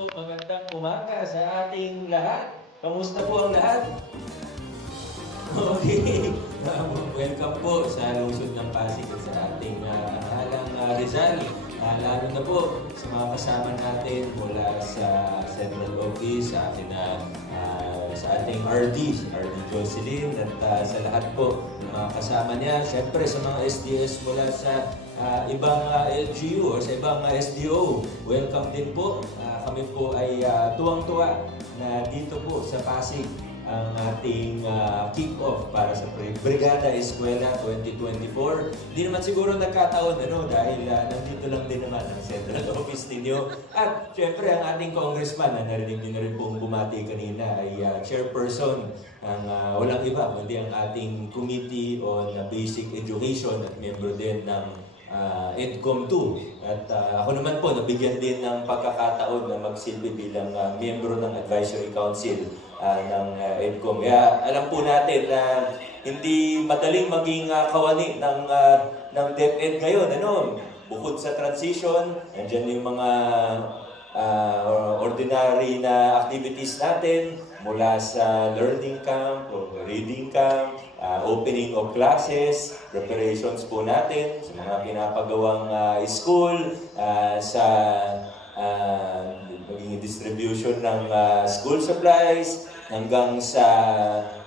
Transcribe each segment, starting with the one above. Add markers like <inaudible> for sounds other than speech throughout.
Po. Magandang umaga sa ating lahat. Kamusta po ang lahat? Okay. <laughs> Welcome po sa lungsod ng Pasig sa ating uh, uh, Rizal. Ah, lalo na po sa mga kasama natin mula sa Central Office, sa ating, na sa ating RD, RD Jocelyn, at ah, sa lahat po mga kasama niya. Siyempre sa mga SDS mula sa ah, ibang ah, LGU o sa ibang ah, SDO. Welcome din po. Ah, kami po ay ah, tuwang-tuwa na dito po sa Pasig ang ating ah, kick-off para sa Brigada Eskwela 2024. Hindi naman siguro nagkataon ano, dahil ah, nandito lang din naman ang central <laughs> office ninyo. At syempre ang ating congressman na narinig niyo na rin pong bumati kanina ay ah, chairperson ang ah, walang iba kundi ang ating Committee on Basic Education at member din ng uh, EDCOM 2. At ah, ako naman po, nabigyan din ng pagkakataon na magsilbi bilang ah, miyembro ng Advisory Council ah, ng ah, EDCOM. Kaya alam po natin na hindi madaling maging ah, kawani ng, ah, ng DepEd ngayon. Ano? Bukod sa transition, nandiyan yung mga ah, ordinary na activities natin mula sa learning camp, o reading camp, ah, opening of classes, preparations po natin sa mga pinapagawang ah, school, ah, sa ah, maging distribution ng ah, school supplies, hanggang sa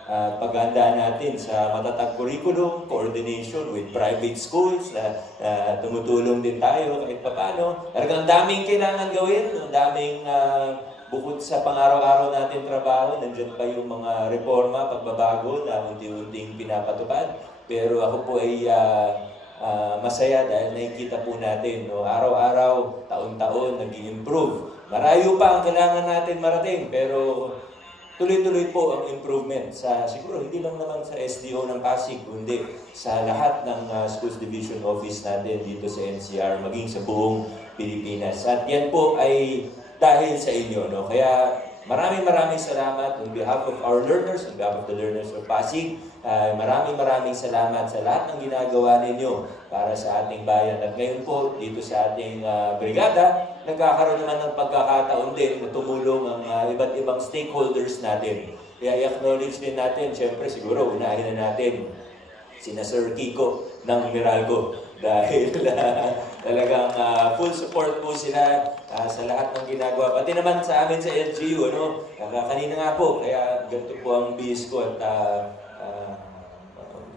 ah, paghahanda natin sa matatag curriculum, coordination with private schools, na na tumutulong din tayo kahit papano. Talagang daming kailangan gawin, ang daming ah, bukod sa pang-araw-araw natin trabaho, nandiyan pa yung mga reforma, pagbabago na unti-unting pinapatupad. Pero ako po ay ah, ah, masaya dahil nakikita po natin, no, araw-araw, taon-taon, nag improve Marayo pa ang kailangan natin marating, pero tuloy-tuloy po ang improvement sa siguro hindi lang naman sa SDO ng Pasig kundi sa lahat ng uh, schools division office natin dito sa NCR maging sa buong Pilipinas. At yan po ay dahil sa inyo no. Kaya maraming maraming salamat on behalf of our learners, on behalf of the learners of Pasig. Uh, maraming maraming salamat sa lahat ng ginagawa ninyo para sa ating bayan. At ngayon po dito sa ating uh, brigada, nagkakaroon naman ng pagkakataon din na tumulong ang uh, iba't ibang stakeholders natin. Kaya i-acknowledge din natin, syempre siguro unahin na natin sina Sir Kiko ng Miralco <laughs> dahil uh, talagang uh, full support po sila uh, sa lahat ng ginagawa. Pati naman sa amin sa LGU, ano, kaka- kanina nga po, kaya ganito po ang bis ko at uh, uh,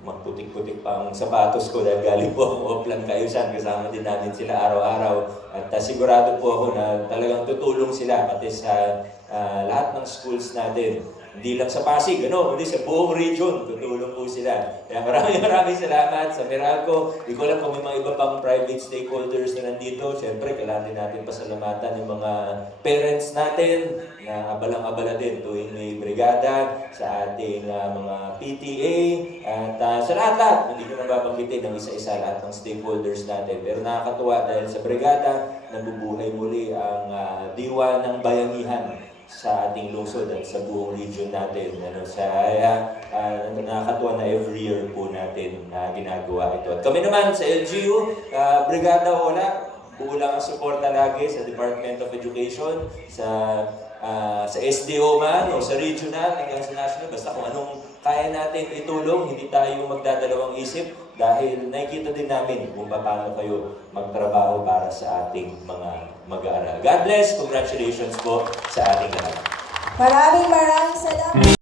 magputik-putik pa ang sapatos ko dahil galing po ang Oplan Kayusan. Kasama din namin sila araw-araw. At uh, sigurado po ako na talagang tutulong sila pati sa uh, lahat ng schools natin. Hindi lang sa Pasig, ano, kundi sa buong region, tutulong po sila. Kaya maraming <laughs> maraming salamat sa Meralco. Hindi ko alam kung may mga iba pang private stakeholders na nandito. Siyempre, kailangan din natin pasalamatan yung mga parents natin na abalang-abala din tuwing may brigada, sa ating ah, mga PTA, at ah, sa lahat-lahat. Hindi ko nababanggitin ng isa-isa lahat ng stakeholders natin. Pero nakakatuwa dahil sa brigada, nabubuhay muli ang ah, diwa ng bayanihan sa ating lungsod at sa buong region natin. Ano, sa uh, nakakatuwa na every year po natin na ginagawa ito. At kami naman sa LGU, uh, Brigada Wala, buo lang ang suporta lagi sa Department of Education, sa ah, sa SDO man o sa regional hanggang sa national, basta kung anong kaya natin itulong, hindi tayo magdadalawang isip dahil nakikita din namin kung paano kayo magtrabaho para sa ating mga mag-aaral. God bless! Congratulations po sa ating lahat. Maraming maraming salamat.